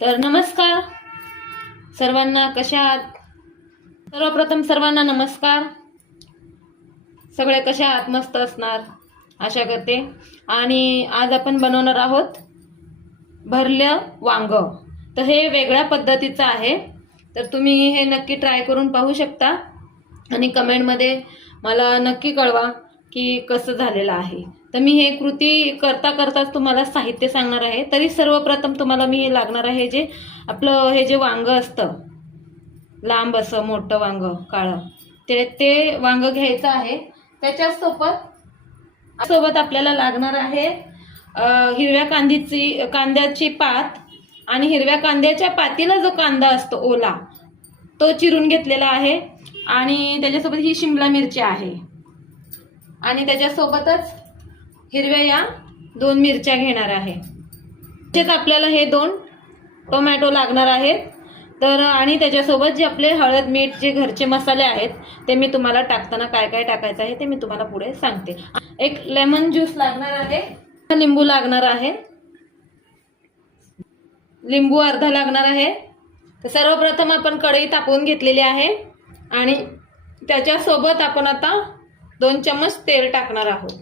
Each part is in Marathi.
तर नमस्कार सर्वांना, कशा आहात? सर्वप्रथम सर्वांना नमस्कार. सगळे कशा आहात? मस्त असणार आशा करते. आणि आज आपण बनवणार आहोत भरलं वांग. तर हे वेगळ्या पद्धतीचं आहे, तर तुम्ही हे नक्की ट्राय करून पाहू शकता आणि कमेंटमध्ये मला नक्की कळवा की कसं झालेलं आहे. तर मी हे कृती करता करताच तुम्हाला साहित्य सांगणार आहे. तरी सर्वप्रथम तुम्हाला मी हे लागणार आहे, जे आपलं हे जे वांग असतं लांब असं मोठं वांग काळं, ते वांग घ्यायचं आहे. त्याच्यासोबत आपल्याला लागणार आहे हिरव्या कांद्याची पात, आणि हिरव्या कांद्याच्या पातीला जो कांदा असतो ओला तो चिरून घेतलेला आहे. आणि त्याच्यासोबत ही शिमला मिरची आहे, आणि त्याच्यासोबतच हिरव्या या 2 मिरच्या घेणार आहे. त्याच्यात आपल्याला हे 2 टोमॅटो लागणार आहेत. तर आणि त्याच्यासोबत जे आपले हळद मीठ जे घरचे मसाले आहेत ते मी तुम्हाला टाकताना काय काय टाकायचं आहे ते मी तुम्हाला पुढे सांगते. एक लेमन ज्यूस लागणार आहे, लिंबू लागणार आहे, लिंबू अर्धा लागणार आहे. तर सर्वप्रथम आपण कढई तापवून घेतलेली आहे आणि त्याच्यासोबत आपण आता 2 चम्मच तेल टाकणार आहोत.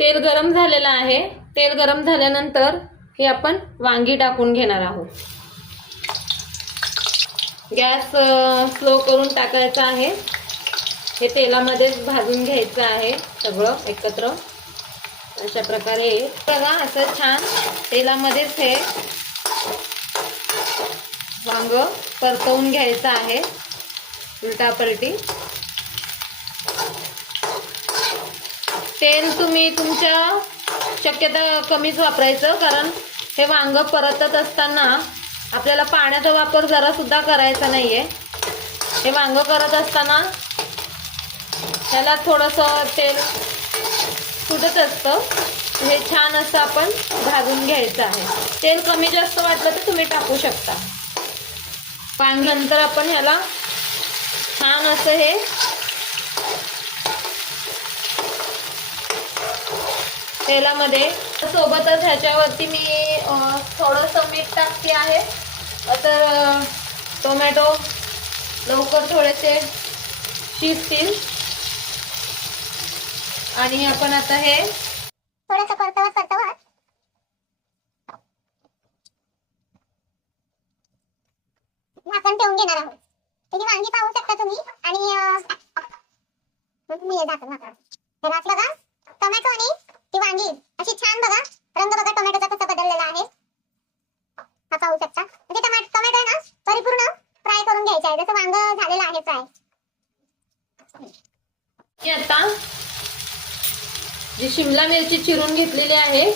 तेल गरम झालेलं आहे. तेल गरम झाल्यानंतर हे आपण वांगी टाकून घेणार आहोत. गॅस स्लो करून टाकायचा आहे. हे तेलामध्येच भाजून घ्यायचं आहे सगळं एकत्र. अशा प्रकारे बघा, असं छान तेलामध्येच हे वांग परतवून घ्यायचं आहे उलटापलटी. तेल तुम्ही तुमच्या शक्यता कमीच वापरायचं, कारण हे वांग परतत असताना आपल्याला पाण्याचा वापर जरा सुद्धा करायचा नाहीये. हे वांग करत असताना त्याला थोडंसं तेल सुटत असतं. हे छान असं आपण भाजून घ्यायचं आहे. तेल कमी जास्त वाटलं तर तुम्ही टाकू शकता. वांग नंतर आपण ह्याला छान असं हे तेलामध्ये, सोबतच ह्याच्यावरती मी थोडंसं मीठ टाकते आहे. तर टोमॅटो लवकर थोडेसे शिजतील. आणि आपण आता हे थोडंसं परतवत झाकण ठेवून घेणार आहोत. ही वांगी पाहू शकता तुम्ही. आणि मी हे झाकण वाचलं का, टोमॅटो आणि ती वांगी अशी छान बघा, रंग बघा टोमॅटोचा कसा बदललेला आहे हा पाहू शकता. म्हणजे टोमॅटो आहे ना परिपूर्ण फ्राय करून घ्यायचा आहे, जसं वांग झालेलं आहे फ्राय. आता जी शिमला मिरची चिरून घेतलेली आहे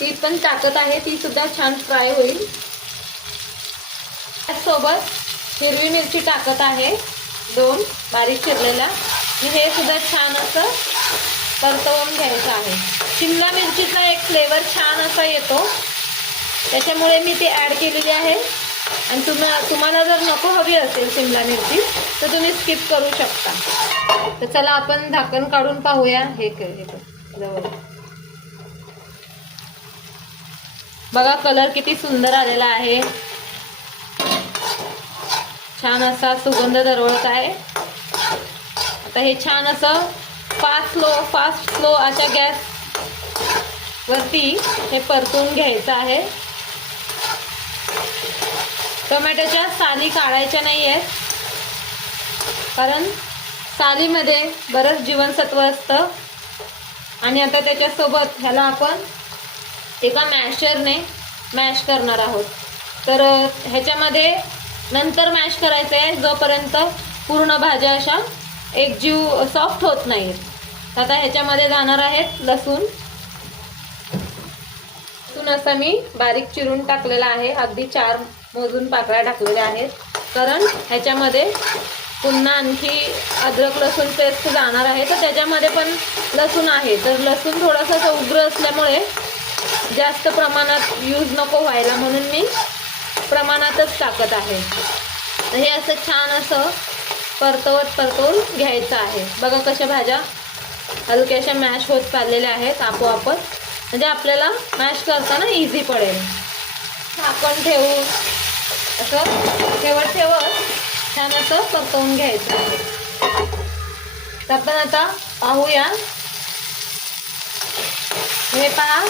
ती पण टाकत आहे, ती सुद्धा छान फ्राय होईल. त्यासोबत हिरवी मिरची टाकत आहे 2 बारीक चिरलेल्या, आणि हे सुद्धा छान असं परतवून घ्यायचं आहे. शिमला मिरचीचा एक फ्लेवर छान असा येतो, त्याच्यामुळे मी ती ॲड केलेली आहे. आणि तुम्हाला जर नको हवी असेल शिमला मिरची तर तुम्ही स्किप करू शकता. तर चला आपण झाकण काढून पाहूया. हे जवळ बघा, कलर किती सुंदर आलेला आहे. छान असा सुगंध दरवळत आहे. आता हे छान असं फास्ट स्लो अशा गॅस वरती हे परतून घ्यायचं आहे. टोमॅटोच्या साली काढायच्या नाही आहेत, कारण सालीमध्ये बरंच जीवनसत्व असतं. आणि आता त्याच्यासोबत ह्याला आपण एका मॅशरने मॅश करणार आहोत. तर ह्याच्यामध्ये नंतर मॅश करायचं आहे, जोपर्यंत पूर्ण भाज्या अशा एकजीव सॉफ्ट होत नाहीत. आता ह्याच्यामध्ये जाणार आहेत लसूण असं मी बारीक चिरून टाकलेला आहे. अगदी 4 मोजून पाकळ्या टाकलेल्या आहेत, कारण ह्याच्यामध्ये पुन्हा आणखी अद्रक लसूण पेस्ट जाणार आहे. तर त्याच्यामध्ये पण लसूण आहे, तर लसूण थोडासा उग्र असल्यामुळे जास्त प्रमाणात यूज नको व्हायला, म्हणून मी प्रमाणातच टाकत आहे. हे असं छान असं परतवून घ्यायचं आहे. बघा कशा भाज्या हलक्याशा मॅश होत चाललेल्या आहेत आपोआपच, म्हणजे आपल्याला मॅश करताना इझी पडेल. झाकण ठेवून असं ठेवत छान असं परतवून घ्यायचं आहे. तर आपण आता पाहूया. हे पहा,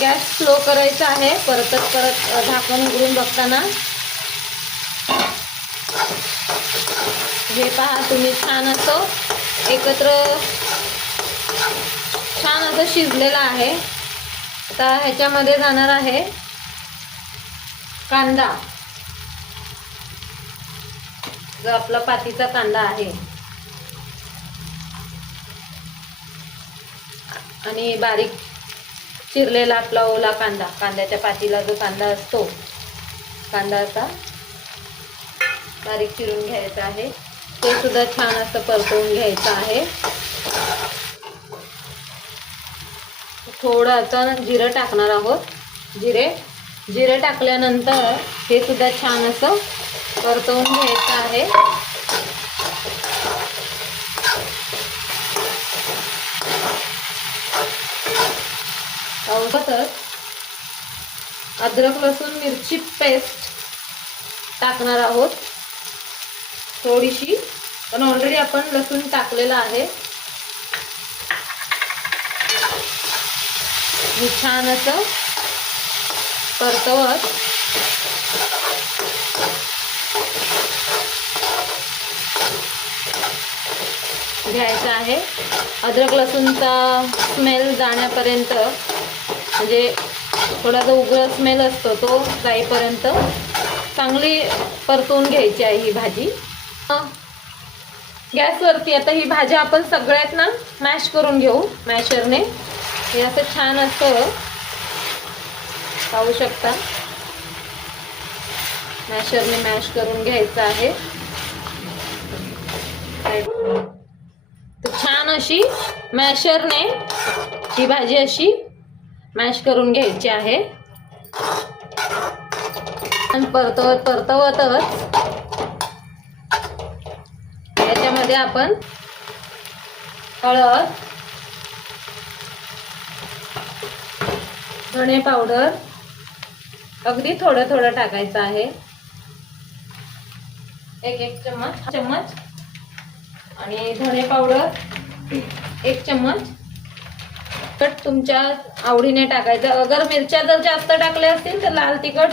गॅस स्लो करायचा आहे. परत झाकण उघडून बघताना हे पहा, तुम्ही छान असं एकत्र छान असं शिजलेलं आहे. आता ह्याच्यामध्ये जाणार आहे कांदा, जो आपला पातीचा कांदा आहे, आणि बारीक चिरलेला आपला ओला कांदा. कांद्याच्या पातीला जो कांदा असतो, कांदा असा बारीक चिरून घ्यायचा आहे. ते सुद्धा छान असं परतवून घ्यायचं आहे. थोडं आता जिरं टाकणार आहोत. जिरे टाकल्यानंतर हे सुद्धा छान असं परतवून घ्यायचं आहे. सोबतच अद्रक लसूण मिरची पेस्ट टाकणार आहोत थोडीशी, पण ऑलरेडी आपण लसूण टाकलेला आहे. हे छान असं परतवत घ्यायचं आहे. अद्रक लसूणचा स्मेल जाण्यापर्यंत, म्हणजे थोडा जो उग्र स्मेल असतो तो जाईपर्यंत चांगली परतवून घ्यायची आहे ही भाजी. गॅसवरती आता ही भाजी आपण सगळ्यात ना मॅश करून घेऊ मॅशरने. हे असं छान असं पाहू शकता, मॅशरने मॅश करून घ्यायचं आहे. तर छान अशी मॅशरने ही भाजी अशी मॅश करून घ्यायची आहे. आणि परतवतच याच्यामध्ये आपण हळद, धणे पावडर अगदी थोडं टाकायचं आहे. एक चम्मच आणि धणे पावडर 1 चम्मच. तर तुमच्या आवडीने टाकायचं. अगर मिरच्या जर जास्त टाकल्या असतील तर लाल तिखट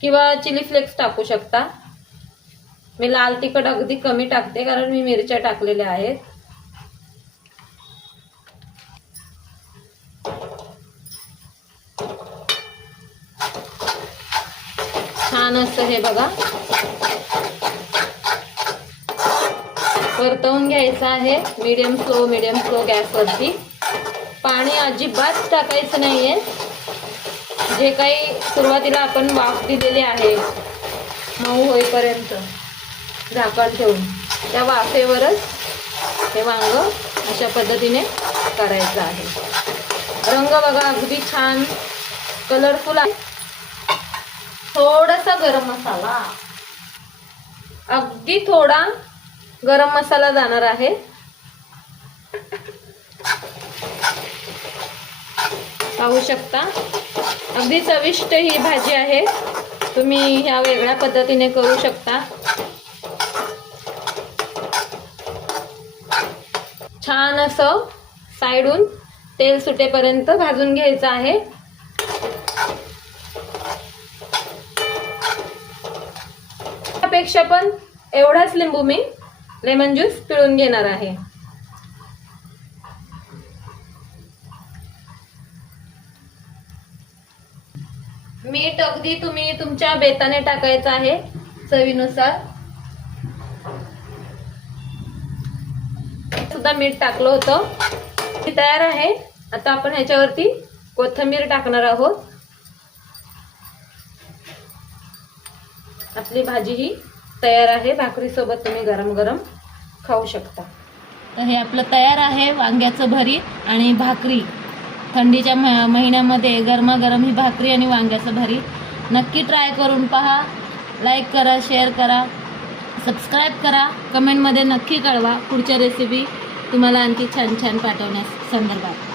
किंवा चिली फ्लेक्स टाकू शकता. मी लाल तिखट अगदी कमी टाकते कारण मी मिरच्या टाकलेल्या आहेत. छान असं हे बघा परतवून घ्यायचं आहे मीडियम स्लो गॅसवरती. पाणी अजिबात टाकायचं नाहीये. जे काही सुरुवातीला आपण वाफ दिलेली आहे मऊ होईपर्यंत झाकण ठेवून, त्या वाफेवरच हे वांग अशा पद्धतीने करायचं आहे. रंग बघा अगदी छान कलरफुल आहे. थोडासा गरम मसाला, अगदी थोडा गरम मसाला जाणार आहे. पाहू शकता अगदी चविष्ट ही भाजी आहे. तुम्ही ह्या वेगळ्या पद्धतीने करू शकता. छान असं साइडून तेल सुटेपर्यंत भाजून घ्यायचं आहे. त्यापेक्षा पण एवढाच लिंबू मी लेमन ज्यूस पिळून घेणार आहे. मीठ अगदी तुम्ही तुमच्या बेताने टाकायचं आहे चवीनुसार. सुद्धा मीठ टाकलं होतं. ही तयार आहे. आता आपण ह्याच्यावरती कोथिंबीर टाकणार आहोत. आपली भाजी ही तयार आहे. भाकरी सोबत तुम्ही गरम गरम खाऊ शकता. तर हे आपलं तयार आहे वांग्याचं भरीत आणि भाकरी. थंडीच्या महिन्यामध्ये गरमागरम ही भाकरी आणि वांग्याचं भरीत नक्की ट्राय करून पहा. लाईक करा, शेअर करा, सबस्क्राईब करा, कमेंटमध्ये नक्की कळवा पुढच्या रेसिपी तुम्हाला आणखी छान छान पाठवण्यास संदर्भात.